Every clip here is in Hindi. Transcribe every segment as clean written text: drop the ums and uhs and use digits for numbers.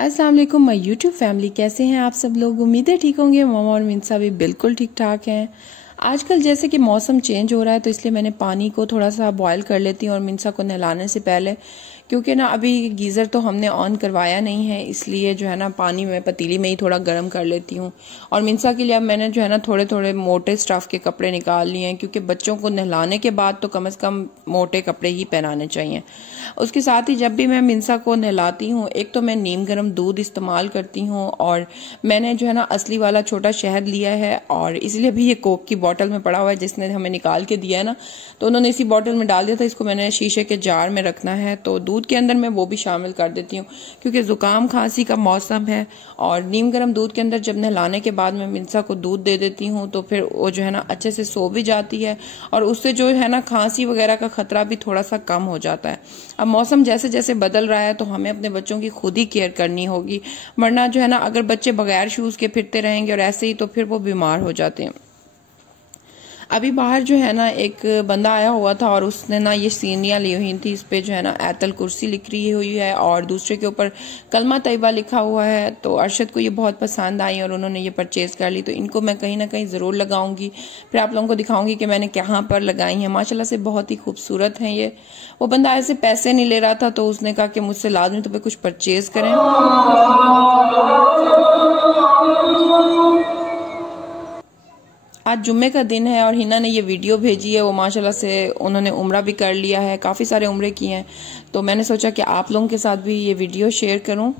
अस्सलाम वालेकुम माय यूट्यूब फैमिली, कैसे हैं आप सब लोग। उम्मीद है ठीक होंगे। मामा और मिंसा भी बिल्कुल ठीक ठाक हैं। आजकल जैसे कि मौसम चेंज हो रहा है तो इसलिए मैंने पानी को थोड़ा सा बॉयल कर लेती हूँ और मिंसा को नहलाने से पहले, क्योंकि ना अभी गीज़र तो हमने ऑन करवाया नहीं है, इसलिए जो है ना पानी में पतीली में ही थोड़ा गर्म कर लेती हूँ। और मिंसा के लिए अब मैंने जो है ना थोड़े थोड़े मोटे स्टफ़ के कपड़े निकाल लिए हैं, क्योंकि बच्चों को नहलाने के बाद तो कम से कम मोटे कपड़े ही पहनाने चाहिए। उसके साथ ही जब भी मैं मिंसा को नहलाती हूँ, एक तो मैं नीम गर्म दूध इस्तेमाल करती हूँ और मैंने जो है ना असली वाला छोटा शहद लिया है, और इसलिए भी ये कोक की बोतल में पड़ा हुआ है जिसने हमें निकाल के दिया है ना, तो उन्होंने इसी बोतल में डाल दिया था। इसको मैंने शीशे के जार में रखना है, तो दूध के अंदर मैं वो भी शामिल कर देती हूँ क्योंकि जुकाम खांसी का मौसम है। और नीम गर्म दूध के अंदर जब नहलाने के बाद मैं मिंसा को दूध दे देती हूँ तो फिर वो जो है ना अच्छे से सो भी जाती है, और उससे जो है ना खांसी वगैरह का खतरा भी थोड़ा सा कम हो जाता है। अब मौसम जैसे जैसे बदल रहा है तो हमें अपने बच्चों की खुद ही केयर करनी होगी, वरना जो है ना अगर बच्चे बगैर शूज के फिरते रहेंगे और ऐसे ही, तो फिर वो बीमार हो जाते हैं। अभी बाहर जो है ना एक बंदा आया हुआ था और उसने ना ये सीनियाँ ली हुई थी, इस पे जो है ना आयतल कुर्सी लिख रही हुई है और दूसरे के ऊपर कलमा तैयबा लिखा हुआ है। तो अरशद को ये बहुत पसंद आई और उन्होंने ये परचेज कर ली, तो इनको मैं कहीं ना कहीं ज़रूर लगाऊंगी, फिर आप लोगों को दिखाऊंगी कि मैंने कहाँ पर लगाई हैं। माशाल्लाह से बहुत ही खूबसूरत हैं ये। वो बंदा ऐसे पैसे नहीं ले रहा था, तो उसने कहा कि मुझसे लाजमी तो कुछ परचेज करें। आज जुम्मे का दिन है और हिना ने ये वीडियो भेजी है। वो माशाल्लाह से उन्होंने उम्रा भी कर लिया है, काफ़ी सारे उम्रे किए हैं, तो मैंने सोचा कि आप लोगों के साथ भी ये वीडियो शेयर करूं।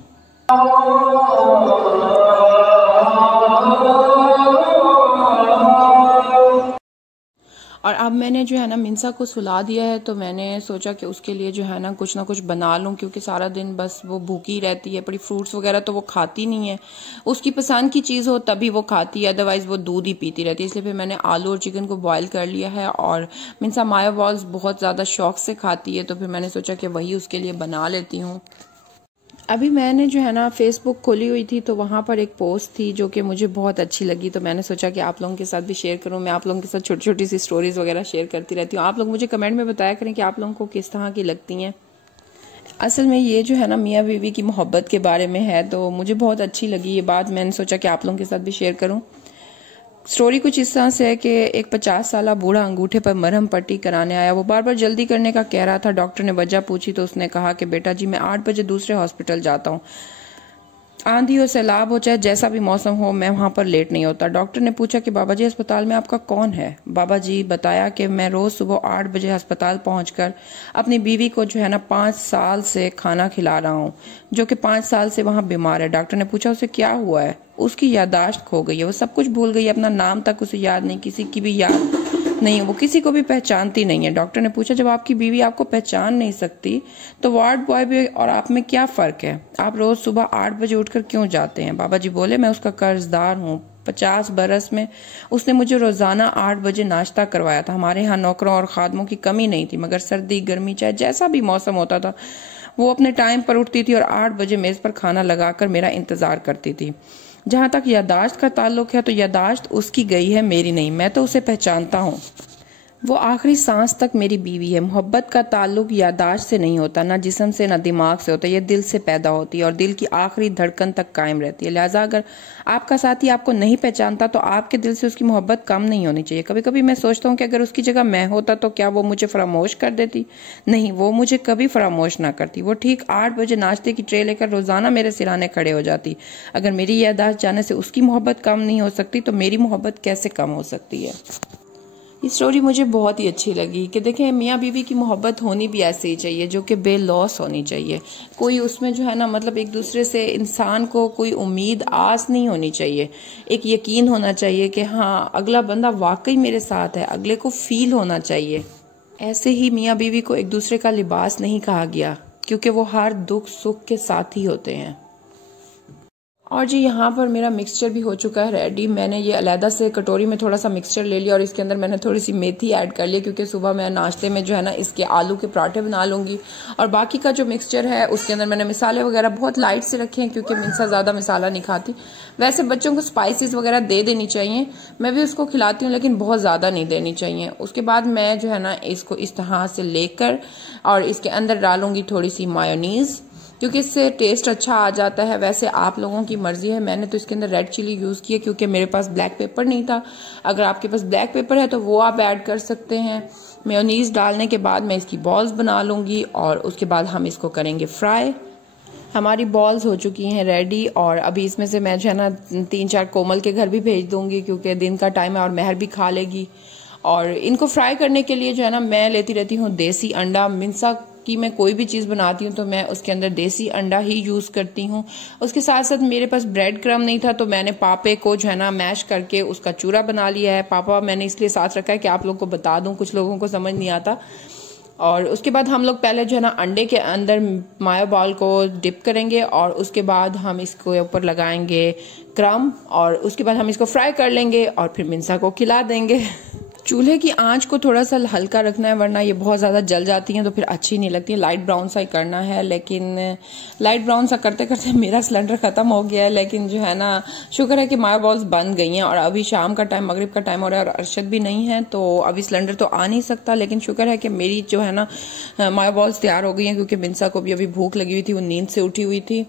और अब मैंने जो है ना मिंसा को सुला दिया है, तो मैंने सोचा कि उसके लिए जो है ना कुछ बना लूं, क्योंकि सारा दिन बस वो भूखी रहती है। बड़ी फ्रूट्स वगैरह तो वो खाती नहीं है, उसकी पसंद की चीज़ हो तभी वो खाती है, अदरवाइज वो दूध ही पीती रहती है। इसलिए फिर मैंने आलू और चिकन को बॉयल कर लिया है, और मिंसा मायो बॉल्स बहुत ज़्यादा शौक से खाती है, तो फिर मैंने सोचा कि वही उसके लिए बना लेती हूँ। अभी मैंने जो है ना फेसबुक खोली हुई थी, तो वहाँ पर एक पोस्ट थी जो कि मुझे बहुत अच्छी लगी, तो मैंने सोचा कि आप लोगों के साथ भी शेयर करूँ। मैं आप लोगों के साथ छोटी छोटी सी स्टोरीज वगैरह शेयर करती रहती हूँ। आप लोग मुझे कमेंट में बताया करें कि आप लोगों को किस तरह की लगती हैं। असल में ये जो है ना मियाँ बीवी की मोहब्बत के बारे में है, तो मुझे बहुत अच्छी लगी ये बात। मैंने सोचा कि आप लोगों के साथ भी शेयर करूँ। स्टोरी कुछ इस तरह से है कि एक 50 साला बूढ़ा अंगूठे पर मरहम पट्टी कराने आया। वो बार बार जल्दी करने का कह रहा था। डॉक्टर ने वजह पूछी तो उसने कहा कि बेटा जी, मैं 8 बजे दूसरे हॉस्पिटल जाता हूँ, आंधी हो सैलाब हो चाहे जैसा भी मौसम हो, मैं वहां पर लेट नहीं होता। डॉक्टर ने पूछा कि बाबा जी अस्पताल में आपका कौन है। बाबा जी बताया कि मैं रोज सुबह 8 बजे अस्पताल पहुंचकर अपनी बीवी को जो है ना 5 साल से खाना खिला रहा हूँ, जो कि 5 साल से वहां बीमार है। डॉक्टर ने पूछा उसे क्या हुआ है। उसकी याददाश्त खो गई है, वो सब कुछ भूल गई है, अपना नाम तक उसे याद नहीं, किसी की भी याद नहीं, वो किसी को भी पहचानती नहीं है। डॉक्टर ने पूछा जब आपकी बीवी आपको पहचान नहीं सकती तो वार्ड बॉय भी और आप में क्या फर्क है, आप रोज सुबह 8 बजे उठकर क्यों जाते हैं। बाबा जी बोले मैं उसका कर्जदार हूँ। 50 बरस में उसने मुझे रोजाना 8 बजे नाश्ता करवाया था। हमारे यहाँ नौकरों और खादमों की कमी नहीं थी, मगर सर्दी गर्मी चाहे जैसा भी मौसम होता था, वो अपने टाइम पर उठती थी और 8 बजे मेज पर खाना लगाकर मेरा इंतजार करती थी। जहां तक यादाश्त का ताल्लुक है तो यादाश्त उसकी गई है, मेरी नहीं। मैं तो उसे पहचानता हूँ, वो आखिरी सांस तक मेरी बीवी है। मोहब्बत का ताल्लुक यादाश्त से नहीं होता, ना जिस्म से ना दिमाग से होता, ये दिल से पैदा होती है और दिल की आखिरी धड़कन तक कायम रहती है। लिहाजा अगर आपका साथी आपको नहीं पहचानता तो आपके दिल से उसकी मोहब्बत कम नहीं होनी चाहिए। कभी कभी मैं सोचता हूँ कि अगर उसकी जगह मैं होता तो क्या वो मुझे फरामोश कर देती। नहीं, वो मुझे कभी फरामोश ना करती। वो ठीक 8 बजे नाश्ते की ट्रे लेकर रोजाना मेरे सिराने खड़े हो जाती। अगर मेरी यादाश्त जाने से उसकी मोहब्बत कम नहीं हो सकती तो मेरी मोहब्बत कैसे कम हो सकती है। ये स्टोरी मुझे बहुत ही अच्छी लगी कि देखें मियाँ बीवी की मोहब्बत होनी भी ऐसे ही चाहिए, जो कि बेलॉस होनी चाहिए। कोई उसमें जो है ना मतलब एक दूसरे से इंसान को कोई उम्मीद आस नहीं होनी चाहिए। एक यकीन होना चाहिए कि हाँ अगला बंदा वाकई मेरे साथ है, अगले को फील होना चाहिए। ऐसे ही मियाँ बीवी को एक दूसरे का लिबास नहीं कहा गया, क्योंकि वो हर दुख सुख के साथ ही होते हैं। और जी यहाँ पर मेरा मिक्सचर भी हो चुका है रेडी। मैंने ये अलहदा से कटोरी में थोड़ा सा मिक्सचर ले लिया और इसके अंदर मैंने थोड़ी सी मेथी ऐड कर ली, क्योंकि सुबह मैं नाश्ते में जो है ना इसके आलू के पराठे बना लूँगी। और बाकी का जो मिक्सचर है उसके अंदर मैंने मसाले वगैरह बहुत लाइट से रखे हैं, क्योंकि मिंसा ज़्यादा मसाला नहीं खाती। वैसे बच्चों को स्पाइसेस वगैरह दे देनी चाहिए, मैं भी उसको खिलाती हूँ, लेकिन बहुत ज़्यादा नहीं देनी चाहिए। उसके बाद मैं जो है ना इसको इस तरह से लेकर और इसके अंदर डालूंगी थोड़ी सी मायोनीज़, क्योंकि इससे टेस्ट अच्छा आ जाता है। वैसे आप लोगों की मर्जी है, मैंने तो इसके अंदर रेड चिली यूज़ की है क्योंकि मेरे पास ब्लैक पेपर नहीं था। अगर आपके पास ब्लैक पेपर है तो वो आप ऐड कर सकते हैं। मेयोनीज डालने के बाद मैं इसकी बॉल्स बना लूँगी और उसके बाद हम इसको करेंगे फ्राई। हमारी बॉल्स हो चुकी हैं रेडी और अभी इसमें से मैं जो है ना 3-4 कोमल के घर भी भेज दूंगी क्योंकि दिन का टाइम है और महर भी खा लेगी। और इनको फ्राई करने के लिए जो है ना मैं लेती रहती हूँ देसी अंडा। मिंसा की मैं कोई भी चीज़ बनाती हूँ तो मैं उसके अंदर देसी अंडा ही यूज़ करती हूँ। उसके साथ साथ मेरे पास ब्रेड क्रम नहीं था तो मैंने पापे को जो है ना मैश करके उसका चूरा बना लिया है। पापा मैंने इसलिए साथ रखा है कि आप लोगों को बता दूँ, कुछ लोगों को समझ नहीं आता। और उसके बाद हम लोग पहले जो है ना अंडे के अंदर मायो बॉल को डिप करेंगे और उसके बाद हम इसको ऊपर लगाएंगे क्रम और उसके बाद हम इसको फ्राई कर लेंगे और फिर मिंसा को खिला देंगे। चूल्हे की आंच को थोड़ा सा हल्का रखना है वरना ये बहुत ज़्यादा जल जाती हैं तो फिर अच्छी नहीं लगती है। लाइट ब्राउन सा ही करना है, लेकिन लाइट ब्राउन सा करते करते मेरा सिलेंडर ख़त्म हो गया है। लेकिन जो है ना शुक्र है कि मायो बॉल्स बन गई हैं और अभी शाम का टाइम, मगरिब का टाइम हो रहा है और अरशद भी नहीं है तो अभी सिलेंडर तो आ नहीं सकता। लेकिन शुक्र है कि मेरी जो है ना मायो बॉल्स तैयार हो गई हैं क्योंकि मिंसा को भी अभी भूख लगी हुई थी, वो नींद से उठी हुई थी।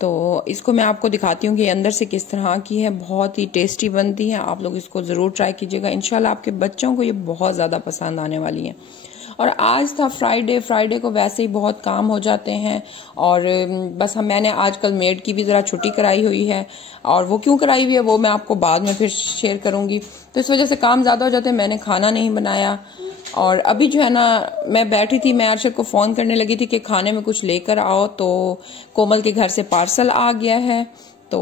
तो इसको मैं आपको दिखाती हूँ कि अंदर से किस तरह की है। बहुत ही टेस्टी बनती है, आप लोग इसको ज़रूर ट्राई कीजिएगा। इंशाल्लाह आपके बच्चों को ये बहुत ज़्यादा पसंद आने वाली है। और आज था फ्राइडे को वैसे ही बहुत काम हो जाते हैं और बस मैंने आजकल मेड की भी ज़रा छुट्टी कराई हुई है और वो क्यों कराई हुई है वो मैं आपको बाद में फिर शेयर करूँगी। तो इस वजह से काम ज़्यादा हो जाते हैं, मैंने खाना नहीं बनाया। और अभी जो है ना मैं बैठी थी, मैं अरशद को फ़ोन करने लगी थी कि खाने में कुछ लेकर आओ, तो कोमल के घर से पार्सल आ गया है। तो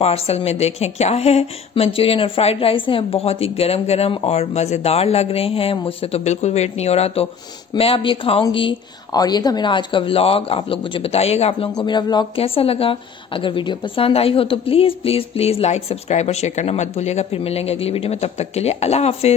पार्सल में देखें क्या है, मंचूरियन और फ्राइड राइस है, बहुत ही गरम गरम और मज़ेदार लग रहे हैं। मुझसे तो बिल्कुल वेट नहीं हो रहा, तो मैं अब ये खाऊंगी। और ये था मेरा आज का व्लॉग। आप लोग मुझे बताइएगा आप लोगों को मेरा व्लॉग कैसा लगा। अगर वीडियो पसंद आई हो तो please please please like, subscribe और शेयर करना मत भूलिएगा। फिर मिलेंगे अगली वीडियो में, तब तक के लिए अल्लाह हाफिज़।